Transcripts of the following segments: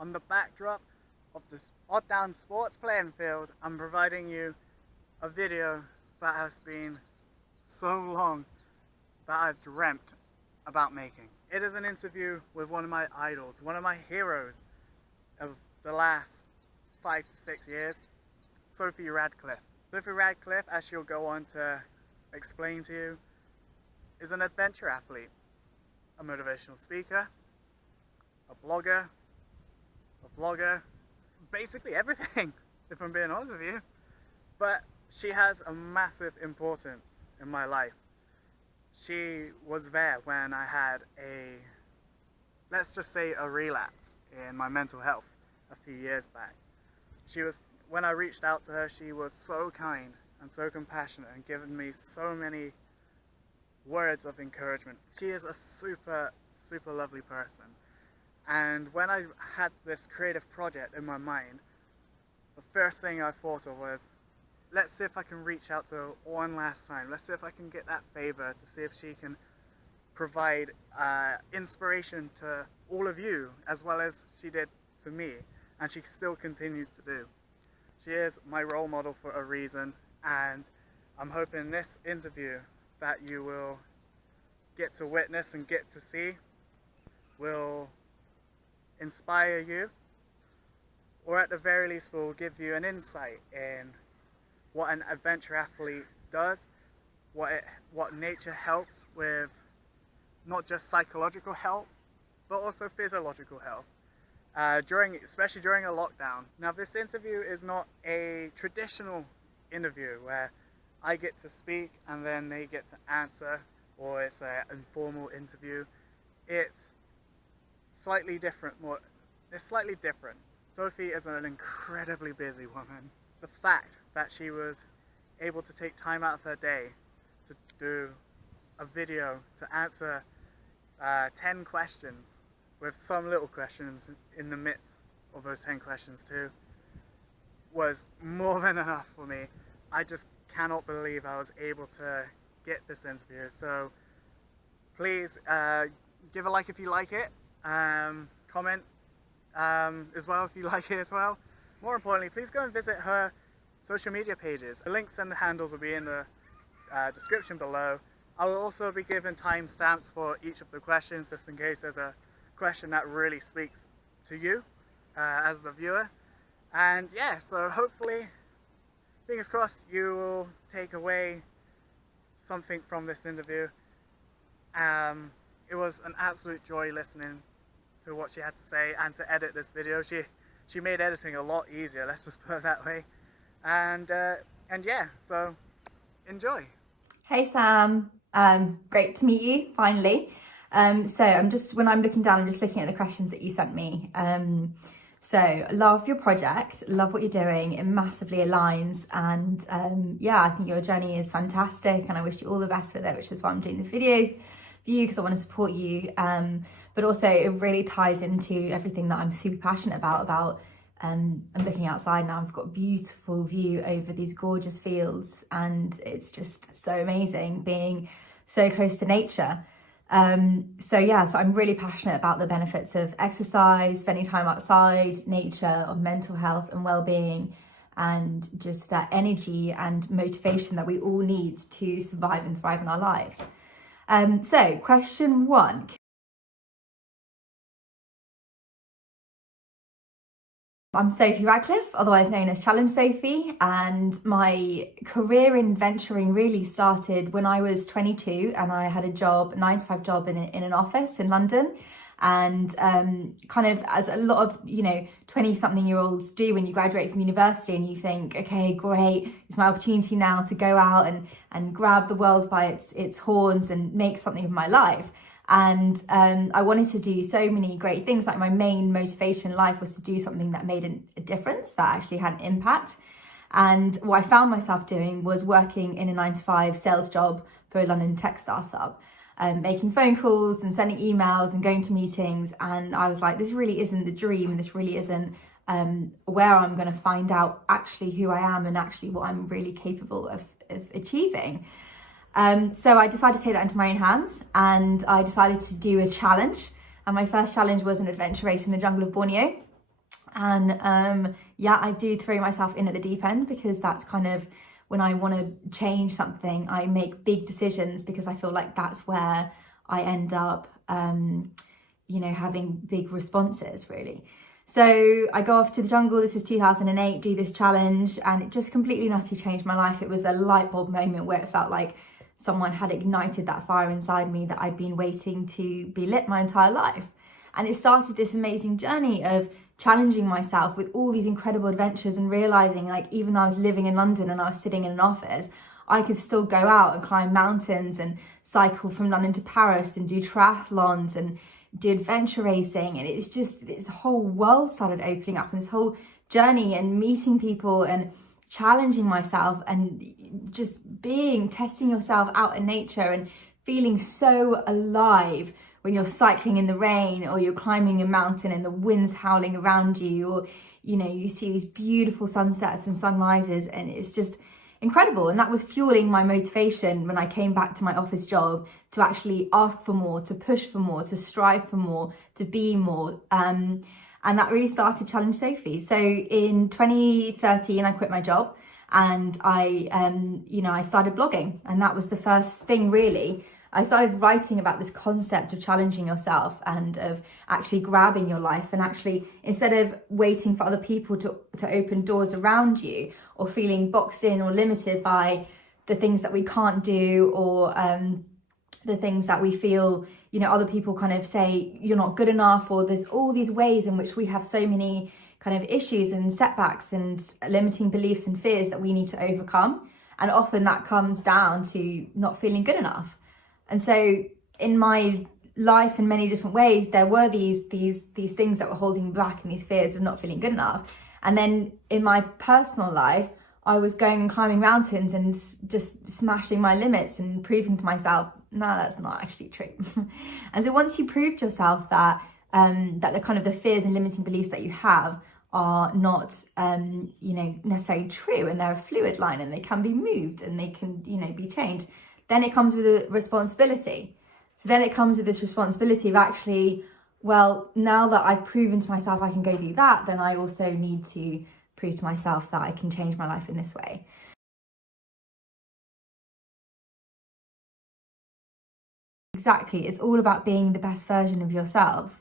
On the backdrop of this odd down sports playing field, I'm providing you a video that has been so long that I've dreamt about making. It is an interview with one of my idols, one of my heroes of the last 5 to 6 years, Sophie Radcliffe. Sophie Radcliffe, as she'll go on to explain to you, is an adventure athlete, a motivational speaker, a blogger, basically everything, if I'm being honest with you. But she has a massive importance in my life. She was there when I had let's just say a relapse in my mental health a few years back. When I reached out to her, she was so kind and so compassionate and given me so many words of encouragement. She is a super, super lovely person. And when I had this creative project in my mind, the first thing I thought of was, let's see if I can reach out to her one last time. Let's see if I can get that favor to see if she can provide inspiration to all of you, as well as she did to me, and she still continues to do. She is my role model for a reason, and I'm hoping this interview that you will get to witness and get to see will inspire you, or at the very least will give you an insight in what an adventure athlete does, what nature helps with, not just psychological health, but also physiological health, especially during a lockdown. Now, this interview is not a traditional interview where I get to speak and then they get to answer, or it's an informal interview. It's slightly different. Sophie is an incredibly busy woman. The fact that she was able to take time out of her day to do a video to answer 10 questions, with some little questions in the midst of those 10 questions too, was more than enough for me. I just cannot believe I was able to get this interview. So please give a like if you like it, comment as well if you like it as well. More importantly, please go and visit her social media pages. The links and the handles will be in the description below. I will also be giving timestamps for each of the questions, just in case there's a question that really speaks to you as the viewer. And yeah, so hopefully, fingers crossed, you will take away something from this interview. It was an absolute joy listening to what she had to say and to edit this video. She made editing a lot easier, let's just put it that way. And yeah, so enjoy. Hey Sam, great to meet you finally. So when I'm looking down, I'm just looking at the questions that you sent me. So love your project, love what you're doing, it massively aligns, and yeah, I think your journey is fantastic and I wish you all the best with it, which is why I'm doing this video for you, because I want to support you. But also it really ties into everything that I'm super passionate about. I'm looking outside now, I've got a beautiful view over these gorgeous fields, and it's just so amazing being so close to nature. So I'm really passionate about the benefits of exercise, spending time outside, nature, of mental health and well-being, and just that energy and motivation that we all need to survive and thrive in our lives. So question 1. I'm Sophie Radcliffe, otherwise known as ChallengeSophie, and my career in venturing really started when I was 22 and I had a job, 9-to-5 job in an office in London. And kind of as a lot of 20-something-year-olds do when you graduate from university, and you think, okay, great, it's my opportunity now to go out and grab the world by its horns and make something of my life. And I wanted to do so many great things. Like, my main motivation in life was to do something that made a difference, that actually had an impact. And what I found myself doing was working in a 9-to-5 sales job for a London tech startup, making phone calls and sending emails and going to meetings. And I was like, this really isn't the dream. This really isn't where I'm going to find out actually who I am and actually what I'm really capable of achieving. So I decided to take that into my own hands, and I decided to do a challenge. And my first challenge was an adventure race in the jungle of Borneo. And yeah, I do throw myself in at the deep end, because that's kind of when I want to change something, I make big decisions, because I feel like that's where I end up, having big responses, really. So I go off to the jungle. This is 2008, do this challenge, and it just completely and utterly changed my life. It was a light bulb moment where it felt like someone had ignited that fire inside me that I'd been waiting to be lit my entire life. And it started this amazing journey of challenging myself with all these incredible adventures, and realizing, like, even though I was living in London and I was sitting in an office, I could still go out and climb mountains and cycle from London to Paris and do triathlons and do adventure racing. And it's just, this whole world started opening up, and this whole journey, and meeting people and challenging myself, and just testing yourself out in nature, and feeling so alive when you're cycling in the rain, or you're climbing a mountain and the wind's howling around you, or you see these beautiful sunsets and sunrises, and it's just incredible. And that was fueling my motivation when I came back to my office job, to actually ask for more, to push for more, to strive for more, to be more. And that really started Challenge Sophie. So in 2013, I quit my job, and I started blogging, and that was the first thing, really. I started writing about this concept of challenging yourself, and of actually grabbing your life, and actually, instead of waiting for other people to open doors around you, or feeling boxed in or limited by the things that we can't do, or the things that we feel, other people kind of say you're not good enough, or there's all these ways in which we have so many kind of issues and setbacks and limiting beliefs and fears that we need to overcome. And often that comes down to not feeling good enough. And so in my life, in many different ways, there were these things that were holding me back, and these fears of not feeling good enough. And then in my personal life, I was going and climbing mountains and just smashing my limits and proving to myself, no, that's not actually true. And so once you prove to yourself that the kind of the fears and limiting beliefs that you have are not, necessarily true, and they're a fluid line, and they can be moved, and they can, be changed, then it comes with a responsibility. So then it comes with this responsibility of actually, well, now that I've proven to myself I can go do that, then I also need to prove to myself that I can change my life in this way. Exactly. It's all about being the best version of yourself.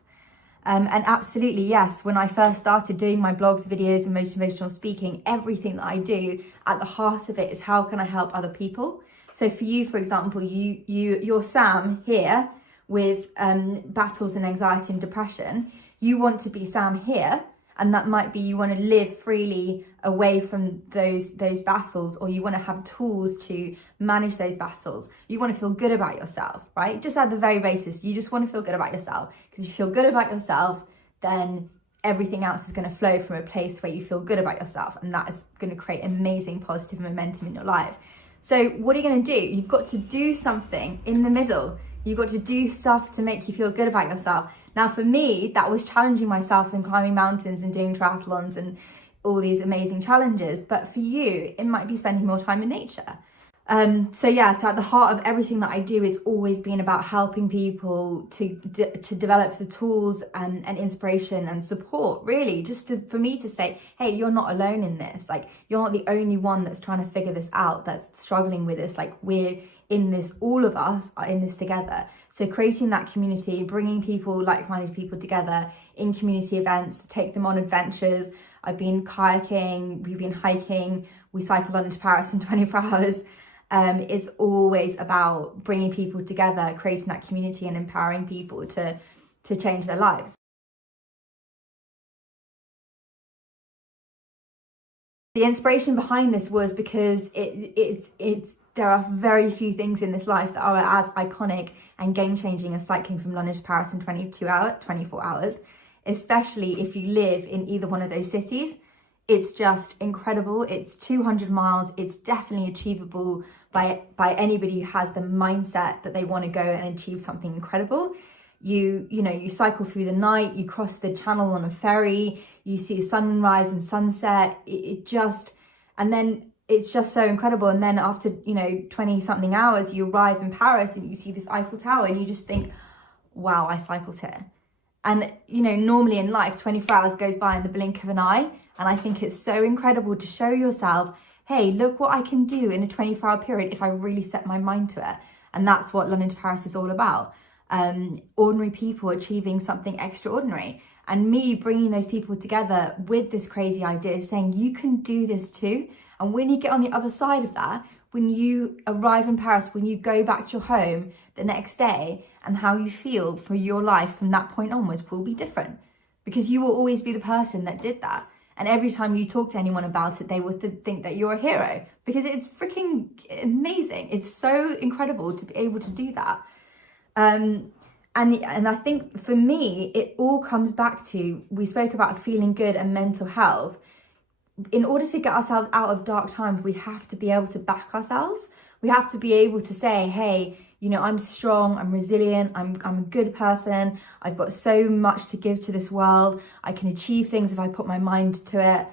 And absolutely, yes, when I first started doing my blogs, videos, and motivational speaking, everything that I do, at the heart of it is, how can I help other people? So for you, for example, you're Sam here with battles and anxiety and depression. You want to be Sam here, and that might be you want to live freely away from those battles, or you want to have tools to manage those battles. You want to feel good about yourself, right? Just at the very basis, you just want to feel good about yourself, because if you feel good about yourself, then everything else is going to flow from a place where you feel good about yourself, and that is going to create amazing positive momentum in your life. So what are you going to do? You've got to do something in the middle. You've got to do stuff to make you feel good about yourself. Now, for me, that was challenging myself and climbing mountains and doing triathlons and all these amazing challenges. But for you, it might be spending more time in nature. So at the heart of everything that I do, it's always been about helping people to develop the tools and inspiration and support, really, for me to say, hey, you're not alone in this. Like, you're not the only one that's trying to figure this out, that's struggling with this. Like, we're in this, all of us are in this together. So creating that community, bringing people, like-minded people together in community events, to take them on adventures. I've been kayaking, we've been hiking, we cycled London to Paris in 24 hours. It's always about bringing people together, creating that community, and empowering people to change their lives. The inspiration behind this was because there are very few things in this life that are as iconic and game-changing as cycling from London to Paris in 24 hours, especially if you live in either one of those cities. It's just incredible. It's 200 miles. It's definitely achievable by anybody who has the mindset that they want to go and achieve something incredible. You cycle through the night, you cross the channel on a ferry, you see sunrise and sunset. And then it's just so incredible. And then after 20 something hours, you arrive in Paris and you see this Eiffel Tower, and you just think, wow, I cycled here. And, you know, normally in life, 24 hours goes by in the blink of an eye. And I think it's so incredible to show yourself, hey, look what I can do in a 24-hour period if I really set my mind to it. And that's what London to Paris is all about. Ordinary people achieving something extraordinary. And me bringing those people together with this crazy idea, saying you can do this too. And when you get on the other side of that, when you arrive in Paris, when you go back to your home the next day, and how you feel for your life from that point onwards will be different, because you will always be the person that did that. And every time you talk to anyone about it, they will think that you're a hero, because it's freaking amazing. It's so incredible to be able to do that. And I think for me, it all comes back to, we spoke about feeling good and mental health. In order to get ourselves out of dark times, we have to be able to back ourselves. We have to be able to say, hey, you know, I'm strong, I'm resilient, I'm a good person, I've got so much to give to this world, I can achieve things if I put my mind to it,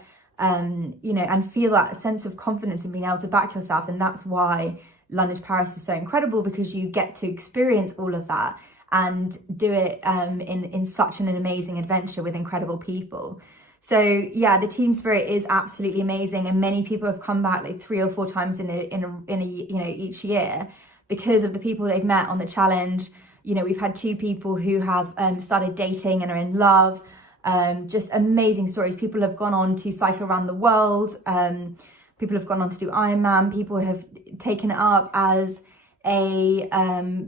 you know, and feel that sense of confidence in being able to back yourself. And that's why London to Paris is so incredible, because you get to experience all of that and do it in such an amazing adventure with incredible people. So yeah, the team spirit is absolutely amazing, and many people have come back like 3 or 4 times in a you know, each year, because of the people they've met on the challenge. You know, we've had 2 people who have started dating and are in love. Just amazing stories. People have gone on to cycle around the world. People have gone on to do Ironman. People have taken it up as a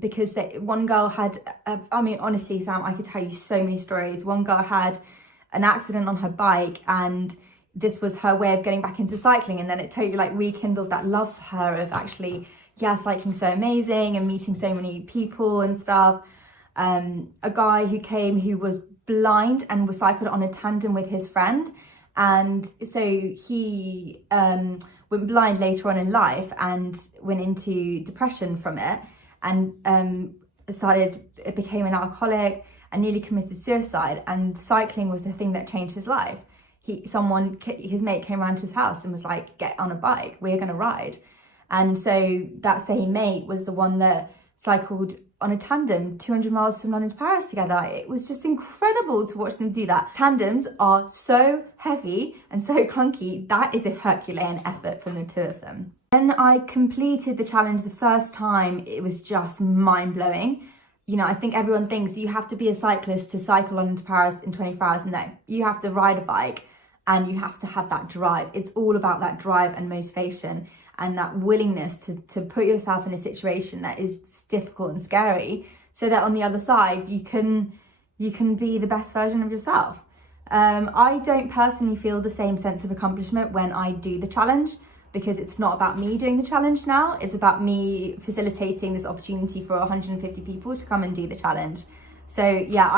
because one girl had I mean, honestly, Sam, I could tell you so many stories. One girl had an accident on her bike, and this was her way of getting back into cycling, and then it totally like rekindled that love for her of actually, yeah, cycling's so amazing and meeting so many people and stuff. A guy who came who was blind and was cycled on a tandem with his friend, and so he went blind later on in life and went into depression from it, and became an alcoholic and nearly committed suicide. And cycling was the thing that changed his life. His mate came around to his house and was like, get on a bike, we're gonna ride. And so that same mate was the one that cycled on a tandem 200 miles from London to Paris together. It was just incredible to watch them do that. Tandems are so heavy and so clunky. That is a Herculean effort from the 2 of them. When I completed the challenge the first time, it was just mind-blowing. You know, I think everyone thinks you have to be a cyclist to cycle London to Paris in 24 hours. No, you have to ride a bike and you have to have that drive. It's all about that drive and motivation and that willingness to put yourself in a situation that is difficult and scary, so that on the other side you can be the best version of yourself. I don't personally feel the same sense of accomplishment when I do the challenge, because it's not about me doing the challenge now, it's about me facilitating this opportunity for 150 people to come and do the challenge. So yeah,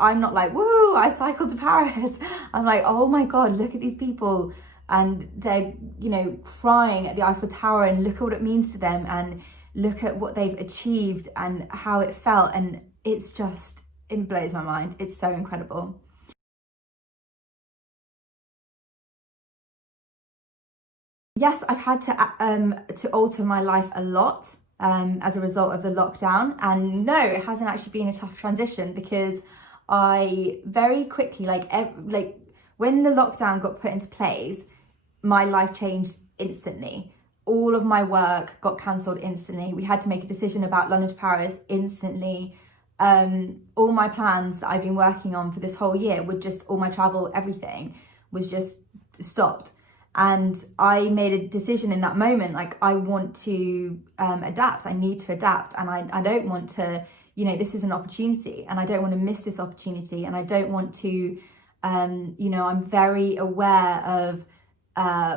I'm not like, woo, I cycled to Paris. I'm like, oh my God, look at these people. And they're, you know, crying at the Eiffel Tower, and look at what it means to them, and look at what they've achieved and how it felt. And it's just, it blows my mind. It's so incredible. Yes, I've had to alter my life a lot as a result of the lockdown. And no, it hasn't actually been a tough transition, because I very quickly, like when the lockdown got put into place, my life changed instantly. All of my work got cancelled instantly. We had to make a decision about London to Paris instantly. All my plans that I've been working on for this whole year all my travel, everything was just stopped. And I made a decision in that moment, like, I want to adapt. I need to adapt. And I don't want to, you know, this is an opportunity and I don't want to miss this opportunity. And I don't want to, you know, I'm very aware of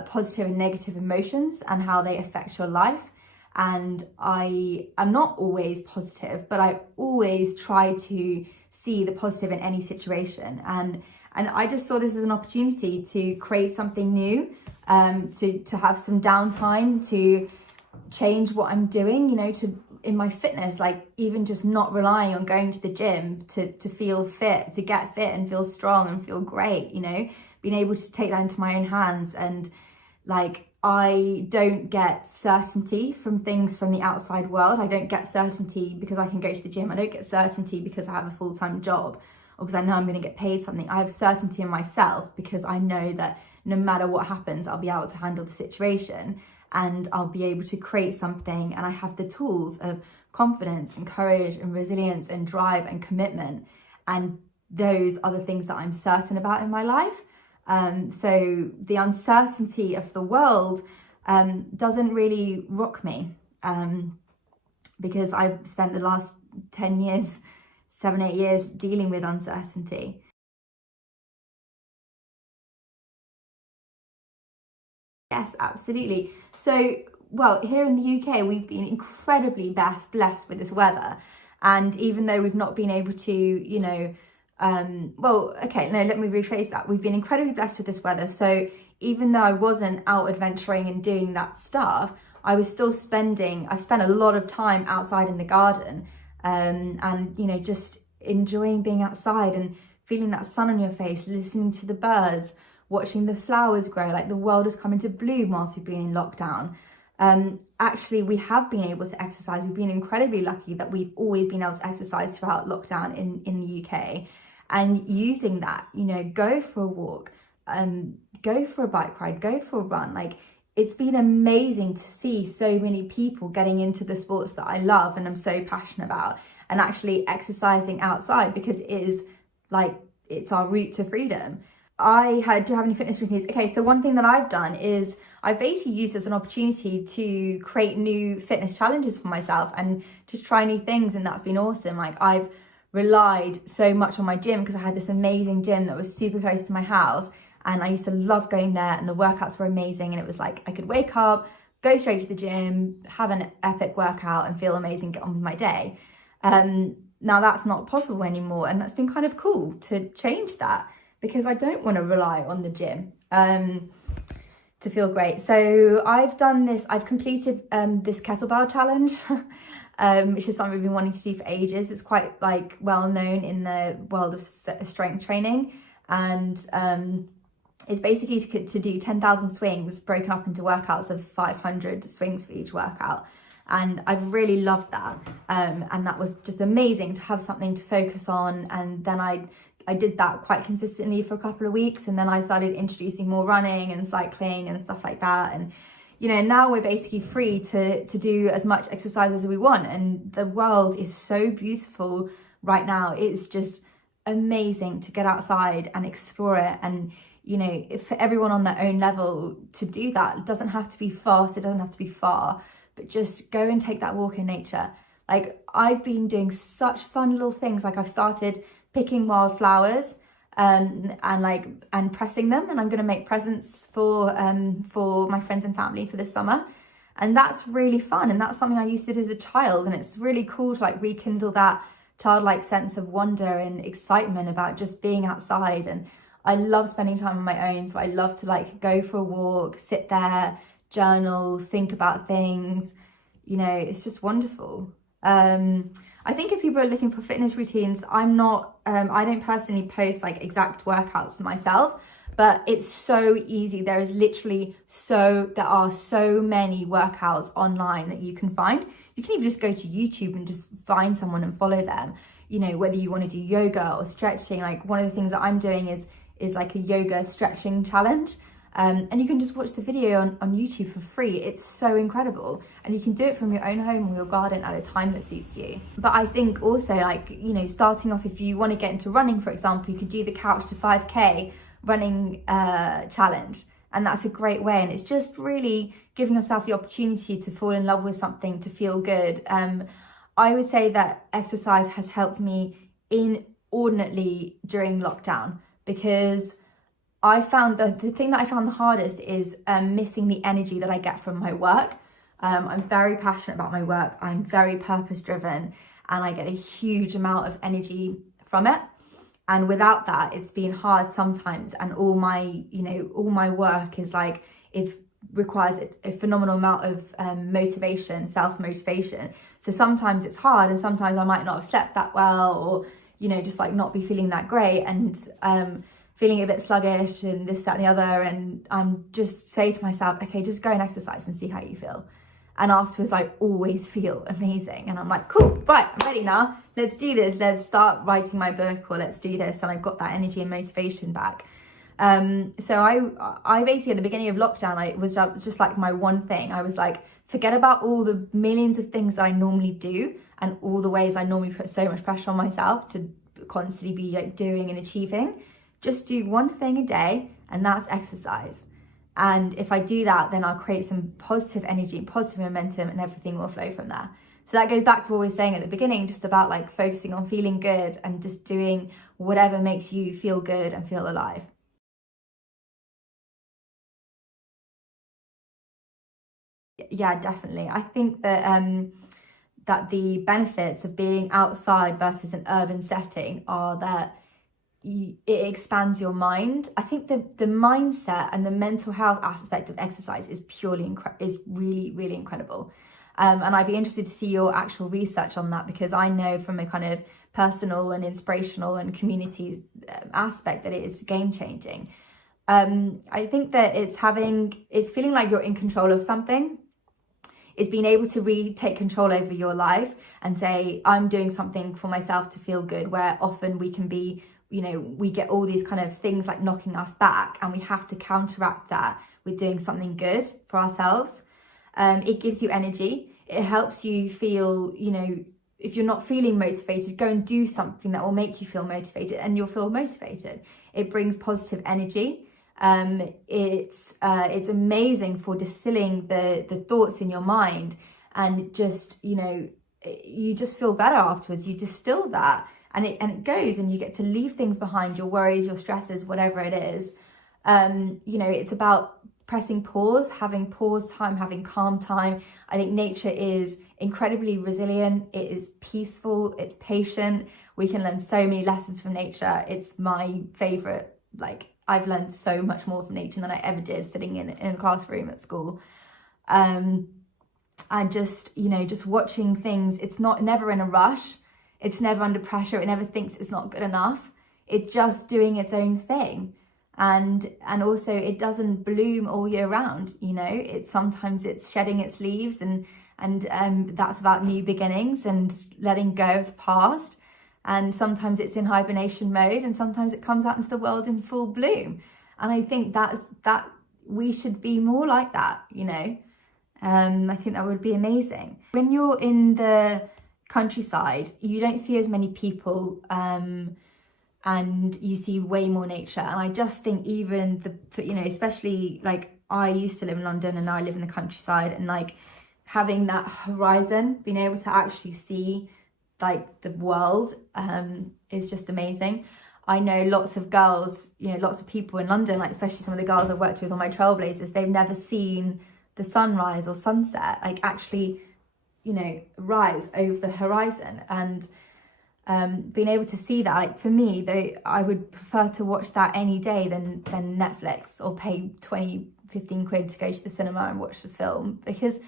positive and negative emotions and how they affect your life. And I am not always positive, but I always try to see the positive in any situation. And I just saw this as an opportunity to create something new, to have some downtime, to change what I'm doing, you know, in my fitness, like even just not relying on going to the gym to feel fit, to get fit and feel strong and feel great, you know, being able to take that into my own hands. And like, I don't get certainty from things from the outside world. I don't get certainty because I can go to the gym. I don't get certainty because I have a full-time job. or because I know I'm going to get paid something. I have certainty in myself because I know that no matter what happens, I'll be able to handle the situation and I'll be able to create something, and I have the tools of confidence and courage and resilience and drive and commitment, and those are the things that I'm certain about in my life. So the uncertainty of the world doesn't really rock me, because I've spent the last 10 years, 7-8 years dealing with uncertainty. Yes, absolutely. So, well, here in the UK, we've been incredibly blessed with this weather. And even though we've not been able to, let me rephrase that. We've been incredibly blessed with this weather. So even though I wasn't out adventuring and doing that stuff, I spent a lot of time outside in the garden, and, just enjoying being outside and feeling that sun on your face, listening to the birds, watching the flowers grow, like the world has come into bloom whilst we've been in lockdown. Actually, we have been able to exercise. We've been incredibly lucky that we've always been able to exercise throughout lockdown in the UK. And using that, go for a walk, go for a bike ride, go for a run. Like, it's been amazing to see so many people getting into the sports that I love and I'm so passionate about, and actually exercising outside, because it is like, it's our route to freedom. Do you have any fitness routines? Okay, so one thing that I've done is I've basically used as an opportunity to create new fitness challenges for myself and just try new things, and that's been awesome. Like, I've relied so much on my gym because I had this amazing gym that was super close to my house, and I used to love going there, and the workouts were amazing, and it was like I could wake up, go straight to the gym, have an epic workout and feel amazing, get on with my day. Now that's not possible anymore, and that's been kind of cool to change that, because I don't want to rely on the gym to feel great. So I've completed this kettlebell challenge, which is something I've been wanting to do for ages. It's quite well known in the world of strength training, and it's basically to do 10,000 swings broken up into workouts of 500 swings for each workout. And I've really loved that, and that was just amazing to have something to focus on. And then I did that quite consistently for a couple of weeks, and then I started introducing more running and cycling and stuff like that. And now we're basically free to do as much exercise as we want, and the world is so beautiful right now. It's just amazing to get outside and explore it, and for everyone on their own level to do that. It doesn't have to be fast, it doesn't have to be far, but just go and take that walk in nature. Like, I've been doing such fun little things. Like, I've started picking wildflowers and pressing them, and I'm going to make presents for my friends and family for this summer, and that's really fun, and that's something I used to do as a child, and it's really cool to rekindle that childlike sense of wonder and excitement about just being outside. And I love spending time on my own, so I love to go for a walk, sit there, journal, think about things. It's just wonderful. I think if people are looking for fitness routines, I don't personally post exact workouts myself, but it's so easy. There are so many workouts online that you can find. You can even just go to YouTube and just find someone and follow them. Whether you want to do yoga or stretching, one of the things that I'm doing is a yoga stretching challenge. And you can just watch the video on YouTube for free. It's so incredible. And you can do it from your own home or your garden at a time that suits you. But I think also starting off, if you want to get into running, for example, you could do the Couch to 5K running challenge. And that's a great way. And it's just really giving yourself the opportunity to fall in love with something, to feel good. I would say that exercise has helped me inordinately during lockdown, because I found the thing that I found the hardest is missing the energy that I get from my work. I'm very passionate about my work. I'm very purpose driven, and I get a huge amount of energy from it. And without that, it's been hard sometimes. And all my work is it requires a phenomenal amount of motivation, self-motivation. So sometimes it's hard, and sometimes I might not have slept that well, or just not be feeling that great, and feeling a bit sluggish and this, that and the other. And just say to myself, okay, just go and exercise and see how you feel. And afterwards, I always feel amazing. And I'm like, cool, right, I'm ready now. Let's do this. Let's start writing my book, or let's do this. And I've got that energy and motivation back. So I basically, at the beginning of lockdown, it was just like my one thing. I was like, forget about all the millions of things that I normally do and all the ways I normally put so much pressure on myself to constantly be like doing and achieving. Just do one thing a day, and that's exercise. And if I do that, then I'll create some positive energy, positive momentum, and everything will flow from there. So that goes back to what we were saying at the beginning, just about like focusing on feeling good and just doing whatever makes you feel good and feel alive. Yeah, definitely. I think that the benefits of being outside versus an urban setting are that it expands your mind. I think the mindset and the mental health aspect of exercise is really, really incredible. And I'd be interested to see your actual research on that, because I know from a kind of personal and inspirational and community aspect that it is game changing. I think that it's feeling like you're in control of something. It's being able to take control over your life and say, I'm doing something for myself to feel good, where often we can be, we get all these kind of things like knocking us back, and we have to counteract that with doing something good for ourselves. It gives you energy. It helps you feel, if you're not feeling motivated, go and do something that will make you feel motivated, and you'll feel motivated. It brings positive energy. It's amazing for distilling the thoughts in your mind, and just, you just feel better afterwards. You distill that, and it goes, and you get to leave things behind, your worries, your stresses, whatever it is. It's about pressing pause, having pause time, having calm time. I think nature is incredibly resilient. It is peaceful. It's patient. We can learn so many lessons from nature. It's my favorite. I've learned so much more from nature than I ever did sitting in a classroom at school. And just watching things, it's never in a rush. It's never under pressure. It never thinks it's not good enough. It's just doing its own thing. And also it doesn't bloom all year round. Sometimes it's shedding its leaves, and that's about new beginnings and letting go of the past. And sometimes it's in hibernation mode, and sometimes it comes out into the world in full bloom. And I think that we should be more like that, I think that would be amazing. When you're in the countryside, you don't see as many people, and you see way more nature. And I just think even especially I used to live in London, and now I live in the countryside, and having that horizon, being able to actually see the world is just amazing. I know lots of girls, lots of people in London, especially some of the girls I worked with on my Trailblazers, they've never seen the sunrise or sunset actually rise over the horizon. And being able to see that, for me, I would prefer to watch that any day than Netflix, or pay 20-15 quid to go to the cinema and watch the film, because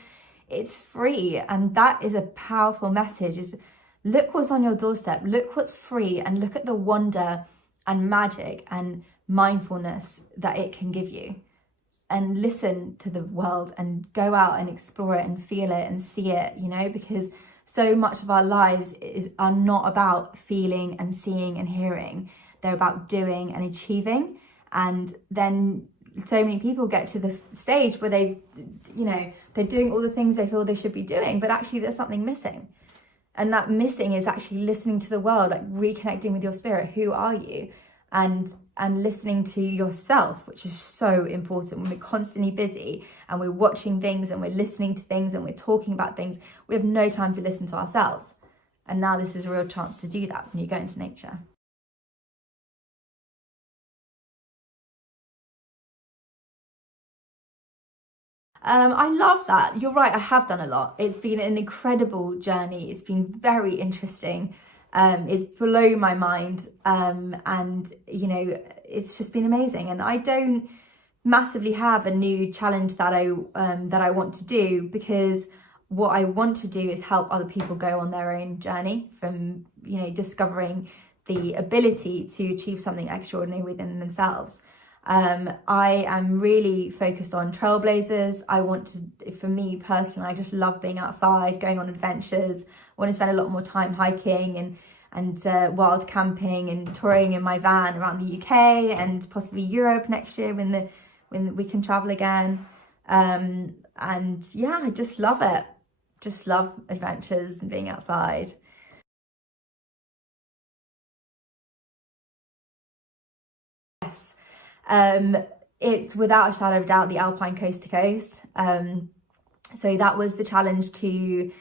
it's free. And that is a powerful message, is look what's on your doorstep, look what's free, and look at the wonder and magic and mindfulness that it can give you. And listen to the world, and go out and explore it and feel it and see it, because so much of our lives are not about feeling and seeing and hearing. They're about doing and achieving. And then so many people get to the stage where they're doing all the things they feel they should be doing, but actually there's something missing. And that missing is actually listening to the world, reconnecting with your spirit. Who are you? And listening to yourself, which is so important. When we're constantly busy and we're watching things and we're listening to things and we're talking about things, we have no time to listen to ourselves. And now this is a real chance to do that when you go into nature. I love that. You're right, I have done a lot. It's been an incredible journey. It's been very interesting. It's blown my mind. And it's just been amazing. And I don't massively have a new challenge that I want to do, because what I want to do is help other people go on their own journey from, discovering the ability to achieve something extraordinary within themselves. I am really focused on trailblazers. For me personally, I just love being outside, going on adventures. I want to spend a lot more time hiking and wild camping and touring in my van around the UK and possibly Europe next year when we can travel again. And yeah, I just love it. Just love adventures and being outside. Yes, it's without a shadow of a doubt the Alpine coast to coast. So that was the challenge, to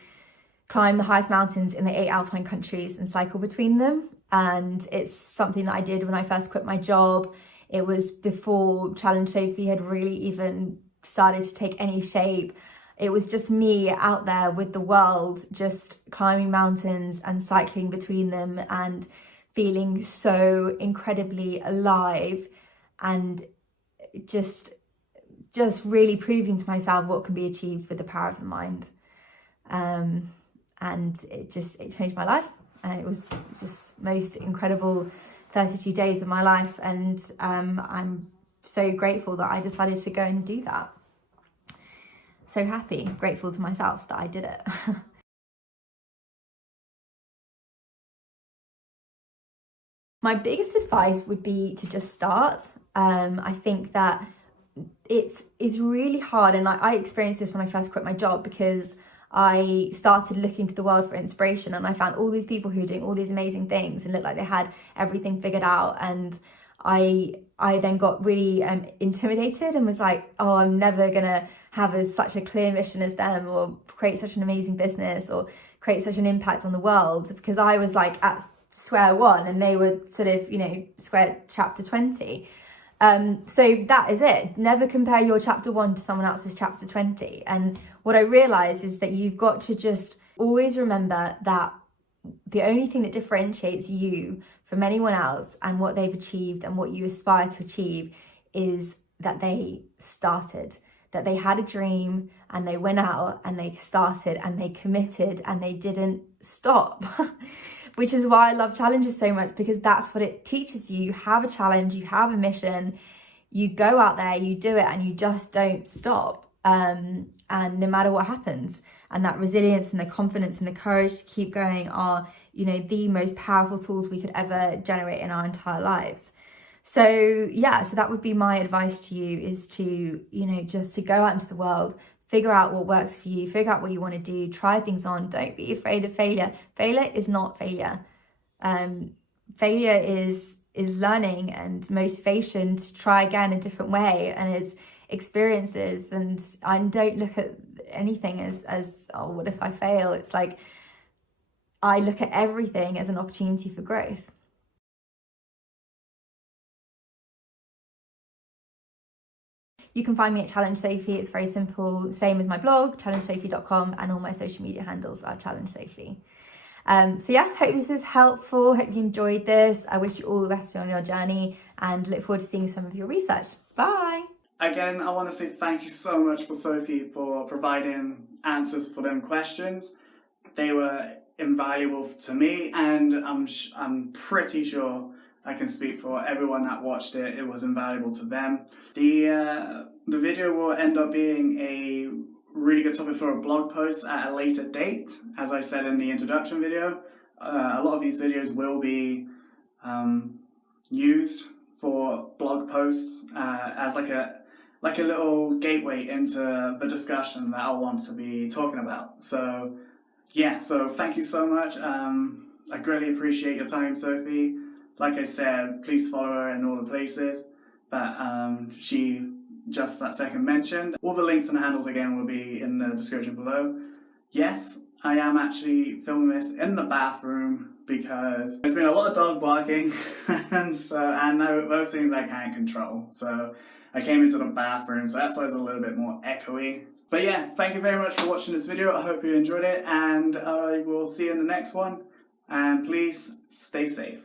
climb the highest mountains in the 8 Alpine countries and cycle between them. And it's something that I did when I first quit my job. It was before Challenge Sophie had really even started to take any shape. It was just me out there with the world, just climbing mountains and cycling between them and feeling so incredibly alive, and just really proving to myself what can be achieved with the power of the mind. And it changed my life. It was just most incredible 32 days of my life, and I'm so grateful that I decided to go and do that. So happy, grateful to myself that I did it. My biggest advice would be to just start. I think that it's really hard, and I experienced this when I first quit my job, because I started looking to the world for inspiration, and I found all these people who are doing all these amazing things and looked like they had everything figured out. And I then got really intimidated and was like, oh, I'm never gonna have such a clear mission as them, or create such an amazing business, or create such an impact on the world, because I was like at square one and they were sort of, square chapter 20. So that is it. Never compare your chapter 1 to someone else's chapter 20. And what I realized is that you've got to just always remember that the only thing that differentiates you from anyone else and what they've achieved and what you aspire to achieve is that they started, that they had a dream and they went out and they started and they committed and they didn't stop. Which is why I love challenges so much, because that's what it teaches you. You have a challenge, you have a mission, you go out there, you do it, and you just don't stop. And no matter what happens, and that resilience and the confidence and the courage to keep going are, the most powerful tools we could ever generate in our entire lives. So yeah, so that would be my advice to you, is to, just to go out into the world, figure out what works for you, figure out what you want to do, try things on. Don't be afraid of failure. Failure is not failure. Failure is learning and motivation to try again a different way, and it's experiences. And I don't look at anything as oh, what if I fail? It's like, I look at everything as an opportunity for growth. You can find me at Challenge Sophie. It's very simple. Same as my blog, challengesophie.com, and all my social media handles are Challenge Sophie. So yeah, hope this is helpful. Hope you enjoyed this. I wish you all the best on your journey and look forward to seeing some of your research. Bye. Again, I want to say thank you so much for Sophie for providing answers for them questions. They were invaluable to me, and I'm pretty sure I can speak for everyone that watched it. It was invaluable to them. The video will end up being a really good topic for a blog post at a later date. As I said in the introduction video, a lot of these videos will be used for blog posts as like a little gateway into the discussion that I want to be talking about. So yeah, so thank you so much. I greatly appreciate your time, Sophie. Like I said, please follow her in all the places that she just that second mentioned. All the links and handles again will be in the description below. Yes, I am actually filming this in the bathroom because there's been a lot of dog barking and those things I can't control. So I came into the bathroom, so that's why it's a little bit more echoey. But yeah, thank you very much for watching this video. I hope you enjoyed it, and I will see you in the next one. And please stay safe.